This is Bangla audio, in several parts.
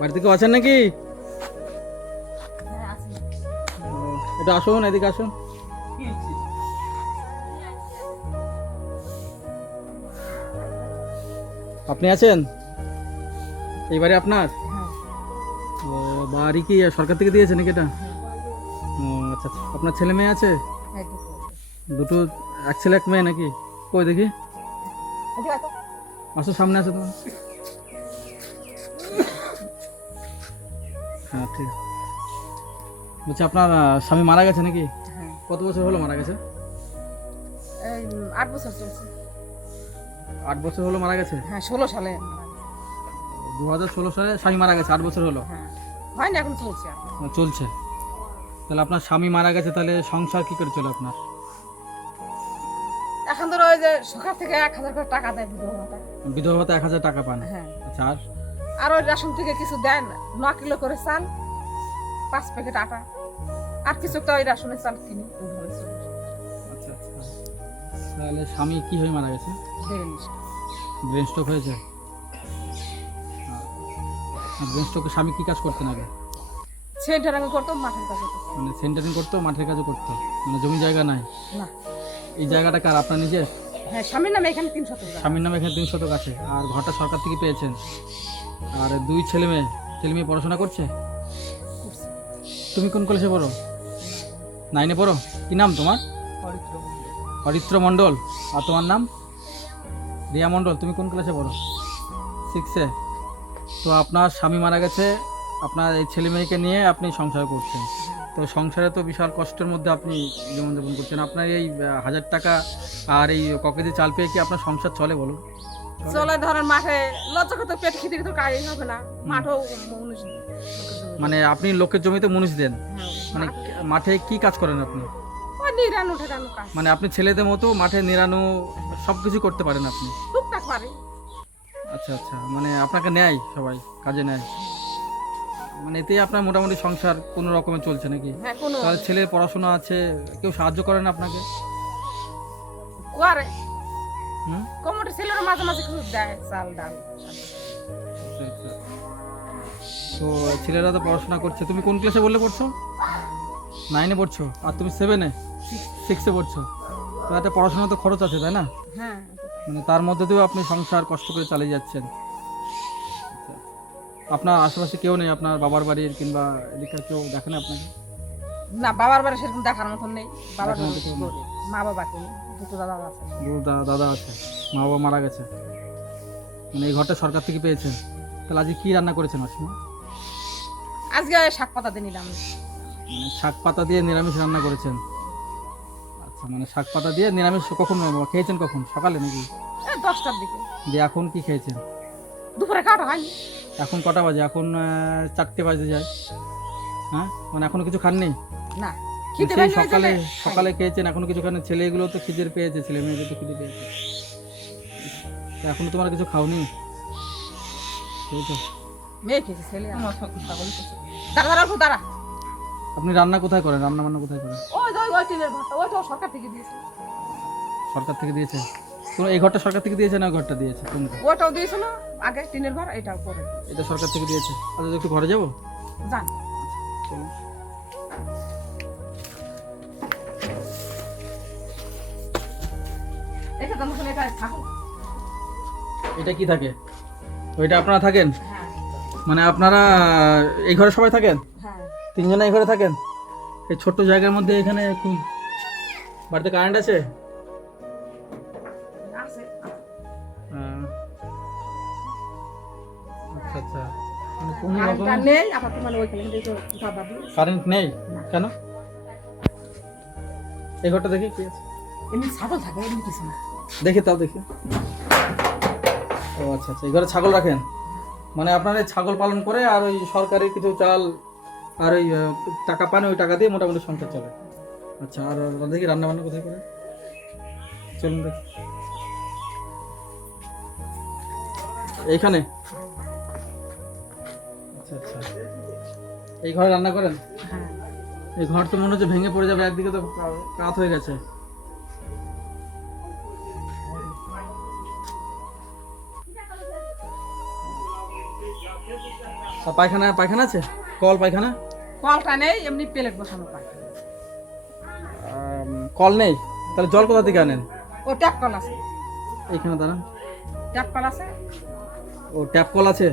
বাড়িতে কেউ আছেন নাকি? এটা আসুন, এদিকে আসুন। আপনি আছেন? এই বাড়ি আপনার? ও, বাড়ি কি সরকার থেকে দিয়েছে নাকি এটা? ও আচ্ছা আচ্ছা। আপনার ছেলে মেয়ে আছে? দুটো, এক ছেলে এক মেয়ে নাকি? কই দেখি, আসো সামনে আসো তোমার। হ্যাঁ ঠিক আছে। বলছি আপনার স্বামী মারা গেছে নাকি? কত বছর হলো মারা গেছে? 8 বছর চলছে। 8 বছর হলো মারা গেছে? হ্যাঁ 16 সালে 2016 সালে স্বামী মারা গেছে, 8 বছর হলো? হ্যাঁ হয় না, এখন চলছে। চলছে। তাহলে আপনার স্বামী মারা গেছে, তাহলে সংসার কি করে চলে আপনার? এখন ধরো ওই যে সরকার থেকে 1000 করে টাকা দেয় বিধবা ভাতা। বিধবা ভাতা 1000 টাকা পান? হ্যাঁ। আচ্ছা, আর আর ওই রেশন থেকে কিছু দেন, 9 কিলো করে চাল, 5 প্যাকেট আটা, আর কিছু একটা ওই রেশনের চাল কিনি ওইভাবে চলে। আচ্ছা আচ্ছা। তাহলে স্বামী কি হয়ে মারা গেছে? ব্রেন স্ট্রোক হয়েছে? ব্রেন স্ট্রোকে স্বামী কি কাজ করতেন আগে? সেন্টারিং করতো, মাঠের কাজ করতো। মানে সেন্টারিং করতো, মাঠের কাজও করতো? মানে জমি জায়গা নাই? না। এই জায়গাটা কার, আপনার নিজের? হ্যাঁ স্বামীর নামে এখানে 3 শতক। স্বামীর নামে এখানে 3 শতক আছে, আর ঘরটা সরকার থেকে পেয়েছেন। আর 2 ছেলে মেয়ে পড়াশোনা করছে? তুমি কোন কলেজে পড়ো? 9-এ পড়ো? কি নাম তোমার? হরিত্র মণ্ডল। আর তোমার নাম? রিয়া মণ্ডল। তুমি কোন ক্লাসে পড়ো? 6-এ। তো আপনার স্বামী মারা গেছে, আপনার এই ছেলে মেয়েকে নিয়ে আপনি সংসার করছেন। তো সংসারে তো বিশাল কষ্টের মধ্যে আপনি জীবনযাপন করছেন। আপনার এই 1000 টাকা আর এই ককেজি চাল পেয়ে কি আপনার সংসার চলে বলুন? চলে ধরেন মাঠে লজ্জা করতে, পেট খিদে তো কাজই হবে না, মাঠও মানুষ। মানে আপনি লোকের জমিতে মুনিশ দেন? মানে মাঠে কি কাজ করেন আপনি? ওই নিরানো ঠেকানো কাজ। মানে আপনি ছেলেদের মতো মাঠে নিরানো সব কিছু করতে পারেন আপনি? টুকটাক পারে। আচ্ছা আচ্ছা, মানে আপনাকে নেয় সবাই, কাজে নেয়, মানে এতে আপনার মোটামুটি সংসার কোনো রকমে চলছে নাকি? হ্যাঁ কোনো তাহলে ছেলের পড়াশোনা আছে, কেউ সাহায্য করেন আপনাকে? করে হুম, কমিটি ছেলের মাঝে মাঝে কিছু দেয়, চাল ডাল। আচ্ছা আচ্ছা। তো ছেলেরা তো পড়াশোনা করছে। তুমি কোন ক্লাসে বললে পড়ছো? 9-এ পড়ছো, আর তুমি 7-এ, 6-এ পড়ছো। তো একটা পড়াশোনা তো খরচ আছে, তাই না? হ্যাঁ মানে তার মধ্যে দিয়েও আপনি সংসার কষ্ট করে চালিয়ে যাচ্ছেন। আচ্ছা। আপনার আশেপাশে কেউ নেই, আপনার বাবার বাড়ির কিংবা এদিককার কেউ দেখেন আপনাকে? না, বাবার বাড়ি সেরকম দেখার মতন নেই। বাবার দেখার মতো কেউ নেই? বাড়ি মা বাবা কেউ নেই, 2টো দাদা আছে। দাদা আছে, মা বাবা মারা গেছে। মানে এই ঘরটা সরকার থেকে পেয়েছেন। তাহলে আজকে কি রান্না করেছেন মাসিমা? আজকে শাক পাতা দিয়ে নিলাম। মানে শাক পাতা দিয়ে নিরামিষ রান্না করেছেন? আচ্ছা, মানে শাক পাতা দিয়ে নিরামিষ কখন খেয়েছেন, কখন? সকালে নাকি? 10টার দিকে। দিয়ে এখন কি খেয়েছেন? দুপুরে খাওয়াটা হয়নি। এখন কটা বাজে? এখন 4টে বাজে যায়। হ্যাঁ, মানে এখনো কিছু খাননি? না, খিদে সেই পেয়ে সকালে সকালে খেয়েছেন, এখনো কিছু খান? ছেলেগুলো তো খিদে পেয়েছে, ছেলে মেয়েদের তো খিদে পেয়েছে, তো এখনো তোমার কিছু খাওনি? সেই তো। মেয়ে খেয়েছে, ছেলে আমার ছাগল খেয়েছে। দাঁড়া দাঁড়া দাঁড়া। আপনি রান্না কোথায় করেন? রান্না বান্না কোথায় করেন? ওই টিনের ঘরটা, ওইটাও সরকার থেকে দিয়েছে। সরকার থেকে দিয়েছে? তো এই ঘরটা সরকার থেকে দিয়েছে না ওই ঘরটা দিয়েছে? কোনটা? ওইটাও দিয়েছিল আগে টিনের ঘর, এটাও করে। এটা সরকার থেকে দিয়েছে। আচ্ছা, একটু ঘরে যাবো? জান চলুন। এটা তো মুখে এটা থাকো। এটা কি থাকে? ওইটা আপনারা থাকেন? হ্যাঁ মানে আপনারা এই ঘরে সবাই থাকেন? হ্যাঁ 3 জনে এই ঘরে থাকেন? এই ছোট্ট জায়গার মধ্যে? এখানে বাড়িতে কারেন্ট আছে? আছে। আচ্ছা আচ্ছা, মানে কোনো রকম আর নেই আপাতত, মানে ওইখানে দেখো দাদা দিয়ে কারেন্ট নেই কেন? এই ঘরটা দেখি কি আছে। এমনি ছাগল থাকে, এমনি কিছু না। দেখি, তাও দেখি। ও আচ্ছা আচ্ছা, এই ঘরে ছাগল রাখেন? মানে আপনারা এই ছাগল পালন করে আর ওই সরকারি কিছু চাল আর ওই টাকা পান, ওই টাকা দিয়ে মোটামুটি সংসার চলে। আচ্ছা, আর দেখি রান্না বান্না কোথায় করে? চলুন দেখি। এইখানে? আচ্ছা আচ্ছা, এই ঘরে রান্না করেন? হ্যাঁ এই ঘর তো মনে হচ্ছে ভেঙে পড়ে যাবে, একদিকে তো কাত হয়ে গেছে। আর পায়খানা পায়খানা আছে, কল পায়খানা? কলটা নেই, এমনি প্লেট বসানো পায়খানা। কল নেই, তাহলে জল কোথা থেকে আনেন? ও ট্যাপ কল আছে, এইখানে দাঁড়ান। ট্যাপ কল আছে। ও ট্যাপ কল আছে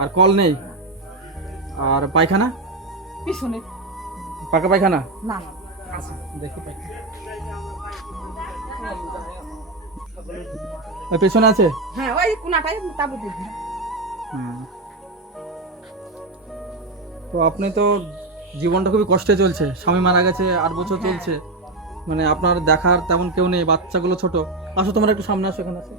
আর কল নেই। আর পায়খানা? পিছনে। পাকা পায়খানা? না না আছে। দেখি পায়খানা ওই পেছনে আছে। হ্যাঁ ওই কোনাটাই তাবু দিয়ে দিই। তো আপনি তো জীবনটা খুবই কষ্টে চলছে, স্বামী মারা গেছে, 8 বছর চলছে, মানে আপনার দেখার তেমন কেউ নেই, বাচ্চাগুলো ছোট। আসো তোমরা একটু সামনে আসো, এখানে আসো।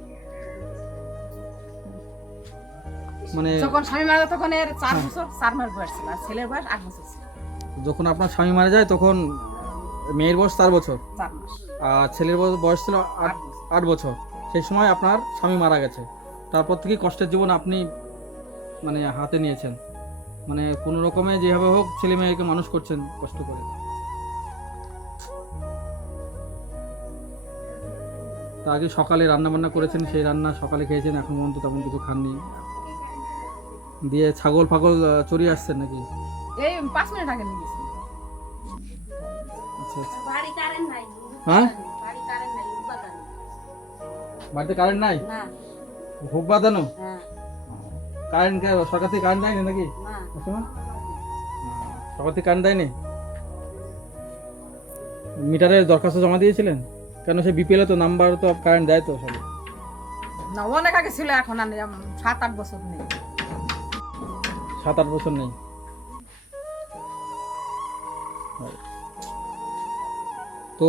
মানে যখন স্বামী মারা যায় তখন এর 4 বছর 4 মাস বয়স ছিল, আর ছেলের বয়স 8 বছর ছিল। যখন আপনার স্বামী মারা যায় তখন মেয়ের বয়স 4 বছর 4 মাস। আর ছেলের বয়স ছিল 8 বছর। সেই সময় আপনার স্বামী মারা গেছে, তারপর থেকে কষ্টের জীবন আপনি মানে হাতে নিয়েছেন, মানে কোনো রকমে যেভাবে হোক ছেলে মেয়েকে মানুষ করছেন কষ্ট করে। তা আগে সকালে রান্না বান্না করেছেন, সেই রান্না সকালে খেয়েছেন, এখন পর্যন্ত তেমন কিছু খাননি। দিয়ে ছাগল ফাগল চড়িয়ে আসছেন নাকি? এই 5 মিনিট আগে নিয়ে গেছি। আচ্ছা আচ্ছা। বাড়ি কারেন্ট নাই। হ্যাঁ, বাড়ি কারেন্ট নাই, উপাদান। বাড়িতে কারেন্ট নাই? না। ভোগ বাঁধানো? হ্যাঁ। কারেন্ট সরকার থেকে কারেন্ট দেয়নি নাকি? না। সরকার থেকে কারেন্ট দেয়নি? মিটারের দরখাস্ত জমা দিয়েছিলেন? কেন সে বিপিএল তো নাম্বার তো কারেন্ট দেয় তো সবাই। না অনেক আগে ছিল, এখন আর 7-8 বছর নেই। 7-8 বছর নেই। তো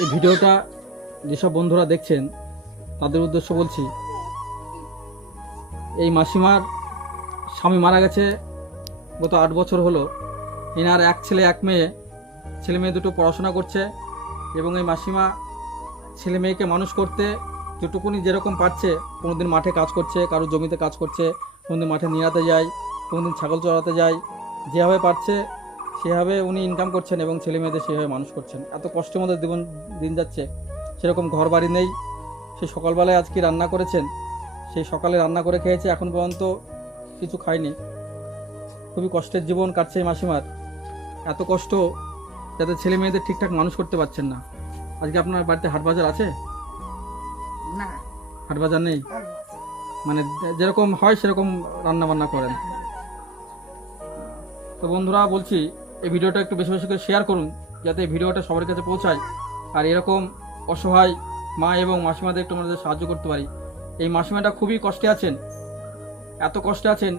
এই ভিডিওটা যেসব বন্ধুরা দেখছেন তাদের উদ্দেশ্য বলছি, এই মাসিমার স্বামী মারা গেছে গত 8 বছর হলো। এনার 1 ছেলে 1 মেয়ে, ছেলে মেয়ে দুটো পড়াশোনা করছে এবং এই মাসিমা ছেলে মেয়েকে মানুষ করতে যেটুকুনি যেরকম পারছে, কোনোদিন মাঠে কাজ করছে, কারো জমিতে কাজ করছে, কোনোদিন মাঠে নিড়াতে যায়, কোনোদিন ছাগল চড়াতে যায়, যেভাবে পারছে সেভাবে উনি ইনকাম করছেন এবং ছেলে মেয়েদের সেভাবে মানুষ করছেন। এত কষ্টের মধ্যে দিন যাচ্ছে, সেরকম ঘর বাড়ি নেই। সে সকালবেলায় আজকে রান্না করেছেন, সেই সকালে রান্না করে খেয়েছে, এখন পর্যন্ত কিছু খায়নি। খুবই কষ্টের জীবন কাটছে এই মাসিমার। এত কষ্ট যাতে ছেলে মেয়েদের ঠিকঠাক মানুষ করতে পারছেন না। আজকে আপনার বাড়িতে হাট বাজার আছে? না হাট বাজার নেই, মানে যেরকম হয় সেরকম রান্না বান্না করেন। তো বন্ধুরা বলছি, এই ভিডিওটা একটু বেশি বেশি করে শেয়ার করুন, যাতে এই ভিডিওটা সবার কাছে পৌঁছায়, আর এরকম অসহায় মা এবং মাসিমাদের একটু আমাদের সাহায্য করতে পারি। এই মাসিমাটা খুবই কষ্টে আছেন, এত কষ্টে আছেন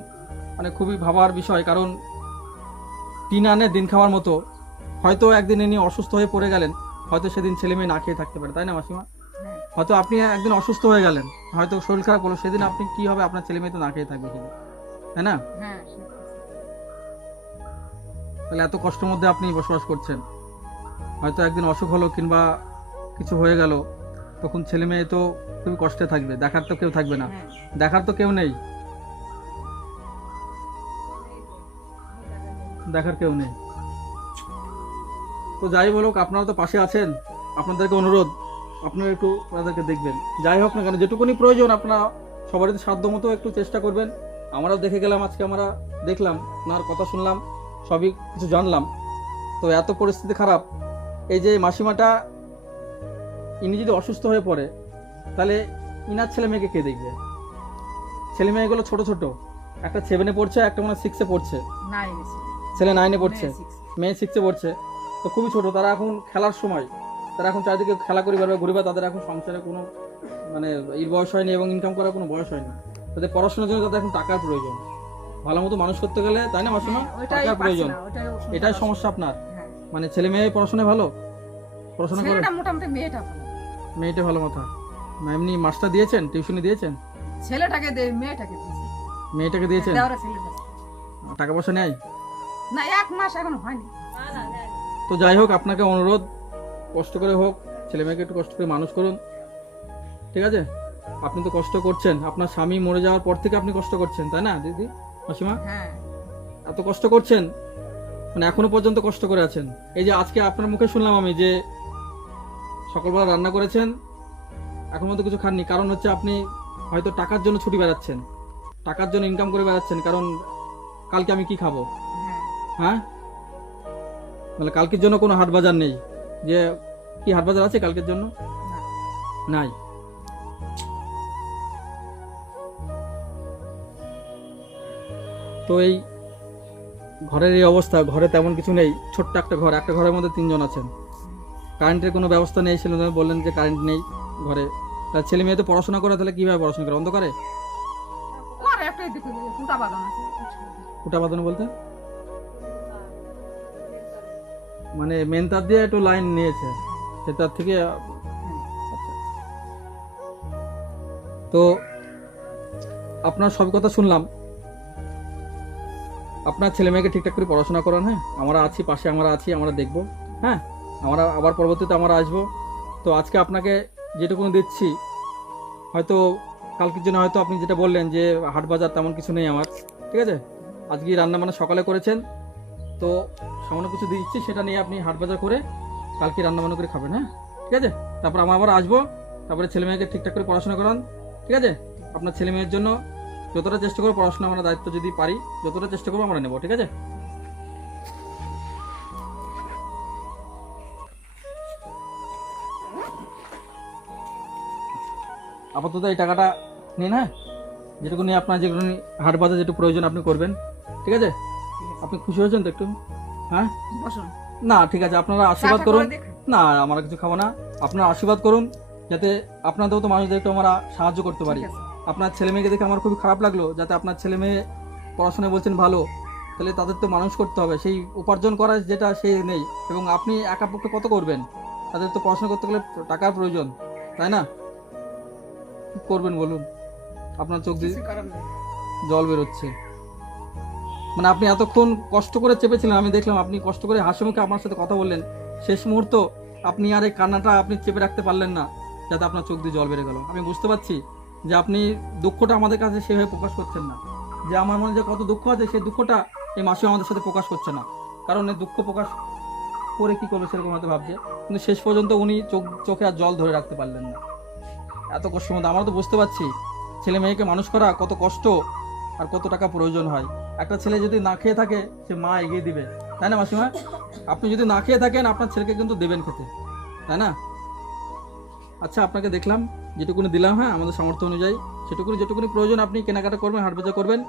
মানে খুবই ভাবার বিষয়। কারণ 3 আনে দিন খাওয়ার মতো, হয়তো একদিন ইনি অসুস্থ হয়ে পড়ে গেলেন, হয়তো সেদিন ছেলে মেয়ে না খেয়ে থাকতে পারে, তাই না মাসিমা? হয়তো আপনি একদিন অসুস্থ হয়ে গেলেন, হয়তো শরীর খারাপ হলো, সেদিন আপনি কি হবে, আপনার ছেলে মেয়ে তো না খেয়ে থাকবে সেদিন, তাই না? হ্যাঁ। তাহলে এত কষ্টের মধ্যে আপনি বসবাস করছেন, হয়তো একদিন অসুখ হলো কিংবা কিছু হয়ে গেল, তখন ছেলে মেয়ে তো খুবই কষ্টে থাকবে, দেখার তো কেউ থাকবে না, দেখার তো কেউ নেই, দেখার কেউ নেই। তো যাই বলুক, আপনারা তো পাশে আছেন, আপনাদেরকে অনুরোধ আপনারা একটু ওনাদেরকে দেখবেন। যাই হোক না কেন, যেটুকুনি প্রয়োজন আপনারা সবারই সাধ্য মতো একটু চেষ্টা করবেন। আমরাও দেখে গেলাম, আজকে আমরা দেখলাম, ওনার কথা শুনলাম, সবই কিছু জানলাম। তো এত পরিস্থিতি খারাপ, এই যে মাসিমাটা ইনি যদি অসুস্থ হয়ে পড়ে, তাহলে ইনার ছেলে মেয়েকে কে দেখবে? ছেলে মেয়েগুলো ছোট ছোট, একটা 7-এ পড়ছে, একটা মনে হয় 6-এ পড়ছে, ছেলে 9-এ পড়ছে, মেয়ে 6-এ পড়ছে। তো খুবই ছোট, তারা এখন খেলার সময়, তারা এখন চারিদিকে খেলা করি বেড়াবে ঘুরবে, তাদের এখন সংসারে কোনো মানে এর বয়স হয়নি এবং ইনকাম করার কোনো বয়স হয়নি। তাদের পড়াশোনার জন্য তাদের এখন টাকার প্রয়োজন, ভালো মতো মানুষ করতে গেলে, তাই না মাসিমা? টাকার প্রয়োজন, এটাই সমস্যা আপনার। মানে ছেলে মেয়ে পড়াশোনায় ভালো, পড়াশোনা করে মোটামুটি মেয়েটা ভালো। মেয়েটা ভালো কথা, এমনি মাস্টার দিয়েছেন, টিউশনি দিয়েছেন? ছেলেটাকে মেয়েটাকে দিয়েছি। মেয়েটাকে দিয়েছেন? দেওরা ছেলেটা। টাকা পয়সা নেই না, 1 মাস এখন হয়নি। তো যাই হোক, আপনাকে অনুরোধ, কষ্ট করে হোক ছেলে মেয়েকে একটু কষ্ট করে মানুষ করুন, ঠিক আছে? আপনি তো কষ্ট করছেন, আপনার স্বামী মরে যাওয়ার পর থেকে আপনি কষ্ট করছেন, তাই না দিদি মাসিমা? হ্যাঁ। এত কষ্ট করছেন, মানে এখনো পর্যন্ত কষ্ট করে আছেন। এই যে আজকে আপনার মুখে শুনলাম আমি যে সকালবেলা রান্না করেছেন, এখন পর্যন্ত কিছু খাননি, কারণ হচ্ছে আপনি হয়তো টাকার জন্য ছুটি বেড়াচ্ছেন, টাকার জন্য ইনকাম করে বেড়াচ্ছেন, কারণ কালকে আমি কি খাবো? হ্যাঁ হ্যাঁ, তাহলে কালকের জন্য কোনো হাট বাজার নেই? যে কি হাট বাজার আছে কালকের জন্য? না। নাই। তো এই ঘরের এই অবস্থা, ঘরে তেমন কিছু নেই, ছোট্ট একটা ঘর, একটা ঘরের মধ্যে 3 জন আছেন, কারেন্টের কোনো ব্যবস্থা নেই। ছেলে মেয়ে বললেন যে কারেন্ট নেই ঘরে, তার ছেলে মেয়ে তো পড়াশোনা করে, তাহলে কিভাবে পড়াশোনা করে? অন্ধকারে? ওর একটা এদিকে কুটা বাগান আছে। কুটা বাঁধানো বলতে মানে মেন তার দিয়ে একটু লাইন নিয়েছে, সেটার থেকে আচ্ছা। তো আপনার সব কথা শুনলাম, আপনার ছেলে মেয়েকে ঠিকঠাক করে পড়াশোনা করান। হ্যাঁ, আমরা আছি পাশে, আমরা আছি, আমরা দেখব। হ্যাঁ, আমরা আবার পরবর্তীতে আমরা আসবো। তো আজকে আপনাকে যেটুকু দিচ্ছি, হয়তো কালকের জন্য হয়তো আপনি যেটা বললেন যে হাট বাজার তেমন কিছু নেই আমার, ঠিক আছে, আজকে রান্না বান্না সকালে করেছেন, তো সামান্য কিছু দিচ্ছি, সেটা নিয়ে আপনি হাট বাজার করে কালকে রান্না বান্না করে খাবেন। হ্যাঁ, ঠিক আছে, তারপর আমরা আবার আসবো, তারপরে ছেলে মেয়েকে ঠিকঠাক করে পড়াশোনা করান, ঠিক আছে। আপনার ছেলে মেয়ের জন্য যতটা চেষ্টা করবো, পড়াশোনা আমরা দায়িত্ব যদি পারি যতটা চেষ্টা করবো আমরা নেবো, ঠিক আছে। আপাতত এই টাকাটা নিন। হ্যাঁ, যেটুকু নিয়ে আপনার যেটুকু হাট বাজার যেটুকু প্রয়োজন আপনি করবেন, ঠিক আছে। আপনি খুশি হয়েছেন তো একটু? হ্যাঁ, বসুন। না ঠিক আছে, আপনারা আশীর্বাদ চা করুন। করে দেখুন। না, আমরা কিছু খাবো না, আপনারা আশীর্বাদ করুন যাতে আপনাদেরও তো মানুষদের একটু আমরা সাহায্য করতে পারি। ঠিক আছে। আপনার ছেলে মেয়েকে দেখে আমার খুবই খারাপ লাগলো, যাতে আপনার ছেলে মেয়ে পড়াশোনায় বলছেন ভালো, তাহলে তাদের তো মানুষ করতে হবে, সেই উপার্জন করার যেটা সেই নেই, এবং আপনি একা পক্ষে কত করবেন? তাদের তো পড়াশোনা করতে গেলে টাকার প্রয়োজন, তাই না? কি করবেন বলুন? আপনার চোখ দিয়ে কিছু করার নেই। জল বেরোচ্ছে, মানে আপনি এতক্ষণ কষ্ট করে চেপেছিলেন, আমি দেখলাম আপনি কষ্ট করে হাসি মুখে আমার সাথে কথা বললেন, শেষ মুহূর্ত আপনি আর এই কান্নাটা আপনি চেপে রাখতে পারলেন না, যাতে আপনার চোখ দিয়ে জল বেড়ে গেল। আমি বুঝতে পারছি যে আপনি দুঃখটা আমাদের কাছে সেভাবে প্রকাশ করছেন না, যে আমার মনে যে কত দুঃখ আছে সেই দুঃখটা এই মাসিও আমাদের সাথে প্রকাশ করছে না, কারণ এই দুঃখ প্রকাশ করে কি করবে সেরকম হয়তো ভাবছে, কিন্তু শেষ পর্যন্ত উনি চোখে আর জল ধরে রাখতে পারলেন না। এত কষ্টের মধ্যে আমরা তো বুঝতে পারছি ছেলে মেয়েকে মানুষ করা কত কষ্ট আর কত টাকা প্রয়োজন হয়। একটা ছেলে যদি না খেয়ে থাকে, সে মা এগিয়ে দিবে, তাই না মাসিমা? আপনি যদি না খেয়ে থাকেন, আপনার ছেলেকে কিন্তু দেবেন খেতে, তাই না? আচ্ছা, আপনাকে দেখলাম, যেটুকুনি দিলাম, হ্যাঁ, আমাদের সামর্থ্য অনুযায়ী যেটুকুনি প্রয়োজন আপনি কেনাকাটা করবেন, হাট বাজার করবেন,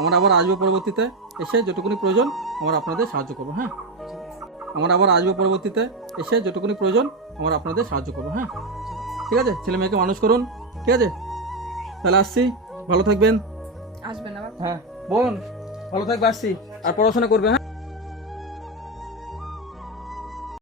আমরা আবার আসবো পরবর্তীতে এসে, যেটুকুনি প্রয়োজন আমরা আপনাদের সাহায্য করবো। হ্যাঁ, আমরা আবার আসবো পরবর্তীতে এসে, যেটুকুনি প্রয়োজন আমরা আপনাদের সাহায্য করবো। হ্যাঁ, ঠিক আছে, ছেলে মেয়েকে মানুষ করুন, ঠিক আছে, তাহলে আসছি, ভালো থাকবেন। আসবেন আবার। হ্যাঁ বোন, ভালো থাকবে, আসছি, আর পড়াশোনা করবে। হ্যাঁ।